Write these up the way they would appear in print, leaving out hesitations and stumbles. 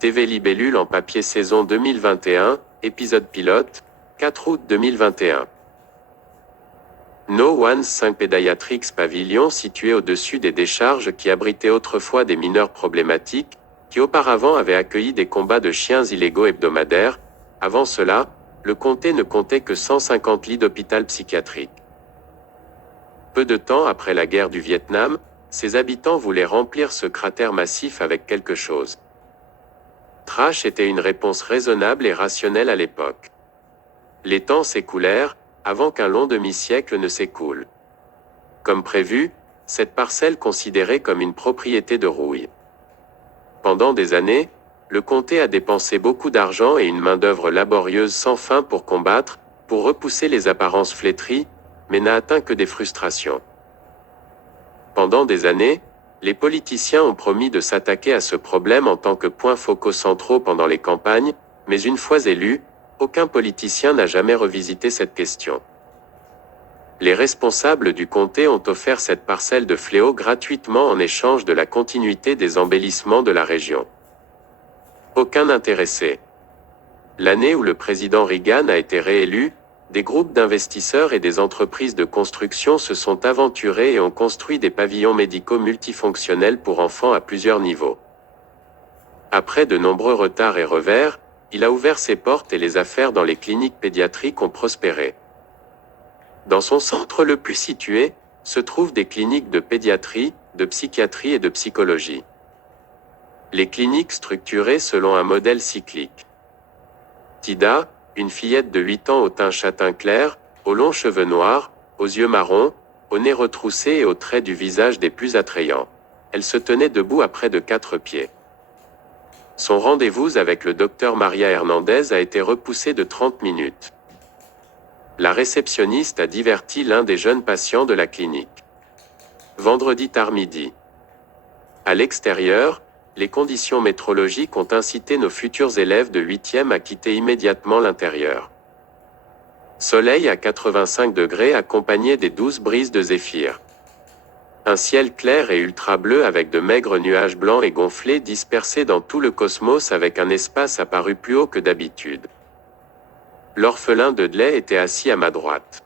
TV Libellule en papier saison 2021, épisode pilote, 4 août 2021. No One's 5 Pédiatrics pavillon situé au-dessus des décharges qui abritaient autrefois des mineurs problématiques, qui auparavant avaient accueilli des combats de chiens illégaux hebdomadaires. Avant cela, le comté ne comptait que 150 lits d'hôpital psychiatrique. Peu de temps après la guerre du Vietnam, ses habitants voulaient remplir ce cratère massif avec quelque chose. Trash était une réponse raisonnable et rationnelle à l'époque. Les temps s'écoulèrent, avant qu'un long demi-siècle ne s'écoule. Comme prévu, cette parcelle considérée comme une propriété de rouille. Pendant des années, le comté a dépensé beaucoup d'argent et une main-d'œuvre laborieuse sans fin pour combattre, pour repousser les apparences flétries, mais n'a atteint que des frustrations. Pendant des années, les politiciens ont promis de s'attaquer à ce problème en tant que points focaux centraux pendant les campagnes, mais une fois élus, aucun politicien n'a jamais revisité cette question. Les responsables du comté ont offert cette parcelle de fléau gratuitement en échange de la continuité des embellissements de la région. Aucun intéressé. L'année où le président Reagan a été réélu, des groupes d'investisseurs et des entreprises de construction se sont aventurés et ont construit des pavillons médicaux multifonctionnels pour enfants à plusieurs niveaux. Après de nombreux retards et revers, il a ouvert ses portes et les affaires dans les cliniques pédiatriques ont prospéré. Dans son centre le plus situé, se trouvent des cliniques de pédiatrie, de psychiatrie et de psychologie. Les cliniques structurées selon un modèle cyclique. Tida, une fillette de 8 ans au teint châtain clair, aux longs cheveux noirs, aux yeux marrons, au nez retroussé et aux traits du visage des plus attrayants. Elle se tenait debout à près de 4 pieds. Son rendez-vous avec le docteur Maria Hernandez a été repoussé de 30 minutes. La réceptionniste a diverti l'un des jeunes patients de la clinique. Vendredi tard midi. À l'extérieur, les conditions météorologiques ont incité nos futurs élèves de 8e à quitter immédiatement l'intérieur. Soleil à 85 degrés accompagné des douces brises de zéphyr. Un ciel clair et ultra-bleu avec de maigres nuages blancs et gonflés dispersés dans tout le cosmos avec un espace apparu plus haut que d'habitude. L'orphelin Dudley était assis à ma droite.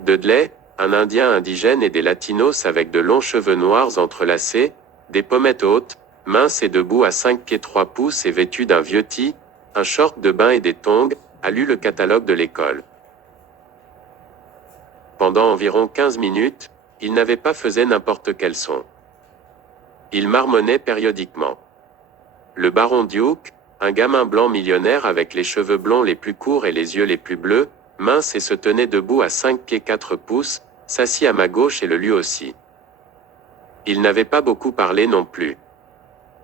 Dudley, un Indien indigène et des Latinos avec de longs cheveux noirs entrelacés, des pommettes hautes, mince et debout à 5 pieds 3 pouces et vêtu d'un vieux tee, un short de bain et des tongs, a lu le catalogue de l'école. Pendant environ 15 minutes, il n'avait pas fait n'importe quel son. Il marmonnait périodiquement. Le baron Duke, un gamin blanc millionnaire avec les cheveux blonds les plus courts et les yeux les plus bleus, mince et se tenait debout à 5 pieds 4 pouces, s'assit à ma gauche et le lut aussi. Il n'avait pas beaucoup parlé non plus.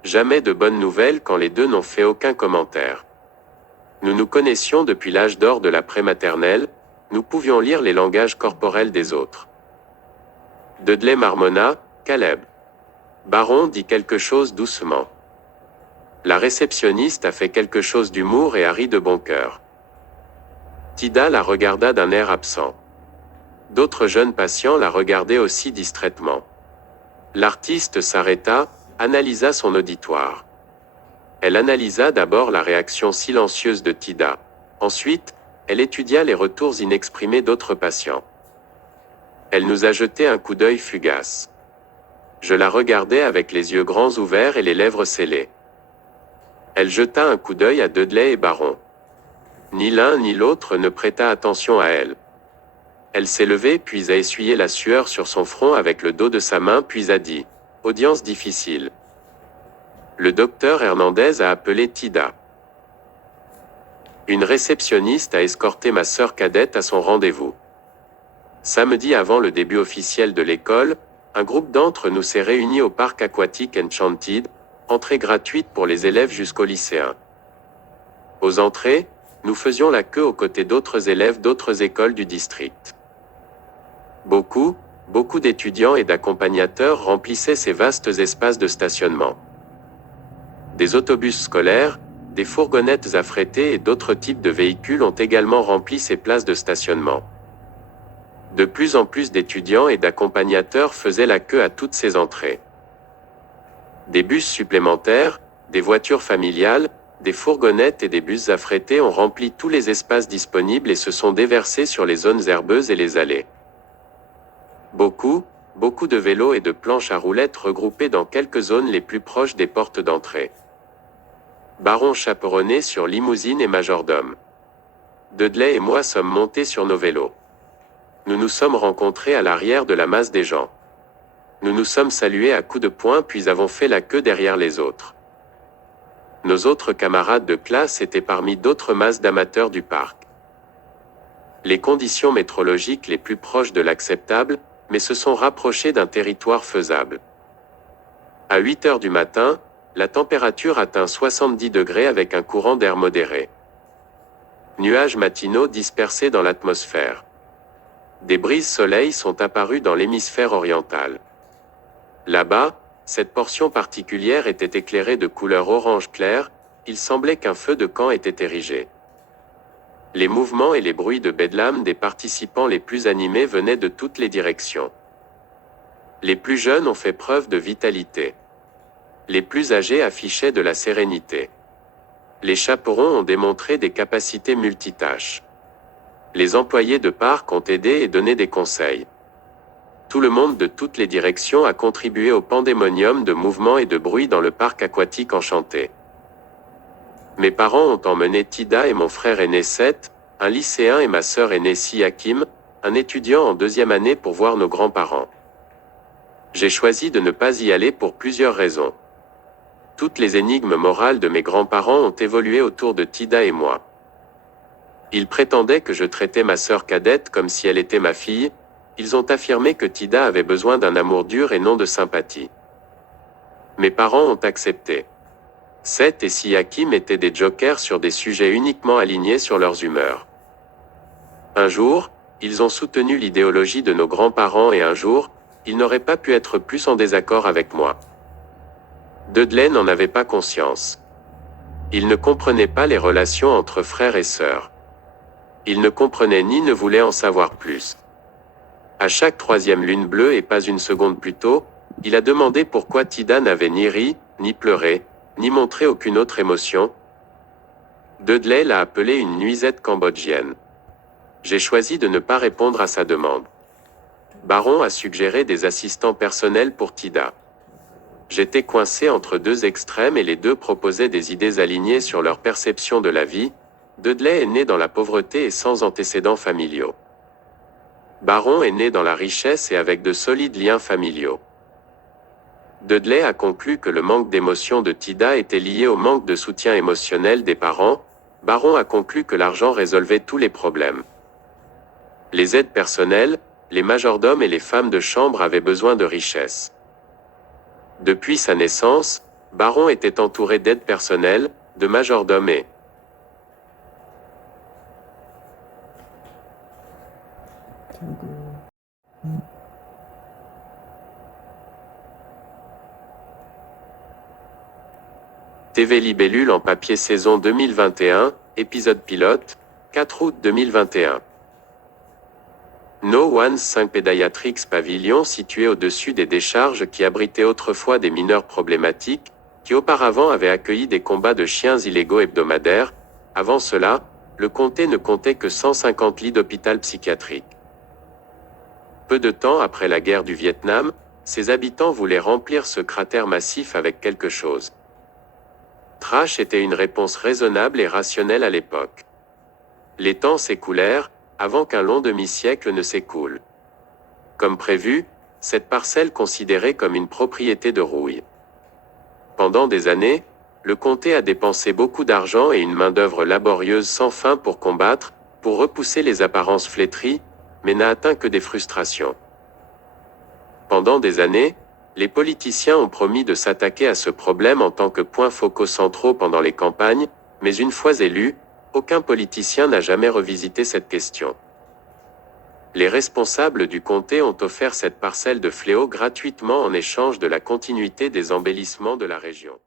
Jamais de bonnes nouvelles quand les deux n'ont fait aucun commentaire. Nous nous connaissions depuis l'âge d'or de la prématernelle, nous pouvions lire les langages corporels des autres. Dudley marmonna, Caleb. Baron dit quelque chose doucement. La réceptionniste a fait quelque chose d'humour et a ri de bon cœur. Tida la regarda d'un air absent. D'autres jeunes patients la regardaient aussi distraitement. L'artiste s'arrêta, analysa son auditoire. Elle analysa d'abord la réaction silencieuse de Tida. Ensuite, elle étudia les retours inexprimés d'autres patients. Elle nous a jeté un coup d'œil fugace. Je la regardais avec les yeux grands ouverts et les lèvres scellées. Elle jeta un coup d'œil à Dudley et Baron. Ni l'un ni l'autre ne prêta attention à elle. Elle s'est levée puis a essuyé la sueur sur son front avec le dos de sa main puis a dit « Audience difficile ». Le docteur Hernandez a appelé Tida. Une réceptionniste a escorté ma sœur cadette à son rendez-vous. Samedi avant le début officiel de l'école, un groupe d'entre nous s'est réuni au parc aquatique Enchanted, entrée gratuite pour les élèves jusqu'aux lycéens. Aux entrées, nous faisions la queue aux côtés d'autres élèves d'autres écoles du district. Beaucoup d'étudiants et d'accompagnateurs remplissaient ces vastes espaces de stationnement. Des autobus scolaires, des fourgonnettes affrétées et d'autres types de véhicules ont également rempli ces places de stationnement. De plus en plus d'étudiants et d'accompagnateurs faisaient la queue à toutes ces entrées. Des bus supplémentaires, des voitures familiales, des fourgonnettes et des bus affrétés ont rempli tous les espaces disponibles et se sont déversés sur les zones herbeuses et les allées. Beaucoup de vélos et de planches à roulettes regroupés dans quelques zones les plus proches des portes d'entrée. Baron chaperonné sur limousine et majordome. Dudley et moi sommes montés sur nos vélos. Nous nous sommes rencontrés à l'arrière de la masse des gens. Nous nous sommes salués à coups de poing puis avons fait la queue derrière les autres. Nos autres camarades de classe étaient parmi d'autres masses d'amateurs du parc. Les conditions météorologiques les plus proches de l'acceptable, mais se sont rapprochées d'un territoire faisable. À 8 heures du matin, la température atteint 70 degrés avec un courant d'air modéré. Nuages matinaux dispersés dans l'atmosphère. Des brises soleil sont apparues dans l'hémisphère oriental. Là-bas, cette portion particulière était éclairée de couleur orange clair, il semblait qu'un feu de camp était érigé. Les mouvements et les bruits de bedlam des participants les plus animés venaient de toutes les directions. Les plus jeunes ont fait preuve de vitalité. Les plus âgés affichaient de la sérénité. Les chaperons ont démontré des capacités multitâches. Les employés de parc ont aidé et donné des conseils. Tout le monde de toutes les directions a contribué au pandémonium de mouvements et de bruit dans le parc aquatique enchanté. Mes parents ont emmené Tida et mon frère aîné Seth, un lycéen et ma sœur aînée Siakim, un étudiant en 2e année pour voir nos grands-parents. J'ai choisi de ne pas y aller pour plusieurs raisons. Toutes les énigmes morales de mes grands-parents ont évolué autour de Tida et moi. Ils prétendaient que je traitais ma sœur cadette comme si elle était ma fille. Ils ont affirmé que Tida avait besoin d'un amour dur et non de sympathie. Mes parents ont accepté. Seth et Siakim étaient des jokers sur des sujets uniquement alignés sur leurs humeurs. Un jour, ils ont soutenu l'idéologie de nos grands-parents et un jour, ils n'auraient pas pu être plus en désaccord avec moi. Dudley n'en avait pas conscience. Il ne comprenait pas les relations entre frères et sœurs. Il ne comprenait ni ne voulait en savoir plus. À chaque 3e lune bleue et pas une seconde plus tôt, il a demandé pourquoi Tida n'avait ni ri, ni pleuré, ni montré aucune autre émotion. Dudley l'a appelée une nuisette cambodgienne. J'ai choisi de ne pas répondre à sa demande. Baron a suggéré des assistants personnels pour Tida. J'étais coincé entre deux extrêmes et les deux proposaient des idées alignées sur leur perception de la vie. Dudley est né dans la pauvreté et sans antécédents familiaux. Baron est né dans la richesse et avec de solides liens familiaux. Dudley a conclu que le manque d'émotion de Tida était lié au manque de soutien émotionnel des parents. Baron a conclu que l'argent résolvait tous les problèmes. Les aides personnelles, les majordomes et les femmes de chambre avaient besoin de richesse. Depuis sa naissance, Baron était entouré d'aides personnelles, de majordomes et TV Libellule en papier saison 2021, épisode pilote, 4 août 2021. No One's 5 Pédiatrics Pavilion situé au-dessus des décharges qui abritaient autrefois des mineurs problématiques, qui auparavant avaient accueilli des combats de chiens illégaux hebdomadaires. Avant cela, le comté ne comptait que 150 lits d'hôpital psychiatrique. Peu de temps après la guerre du Vietnam, ses habitants voulaient remplir ce cratère massif avec quelque chose. Trash était une réponse raisonnable et rationnelle à l'époque. Les temps s'écoulèrent, avant qu'un long demi-siècle ne s'écoule. Comme prévu, cette parcelle considérée comme une propriété de rouille. Pendant des années, le comté a dépensé beaucoup d'argent et une main-d'œuvre laborieuse sans fin pour combattre, pour repousser les apparences flétries, mais n'a atteint que des frustrations. Pendant des années, les politiciens ont promis de s'attaquer à ce problème en tant que points focaux centraux pendant les campagnes, mais une fois élus, aucun politicien n'a jamais revisité cette question. Les responsables du comté ont offert cette parcelle de fléau gratuitement en échange de la continuité des embellissements de la région.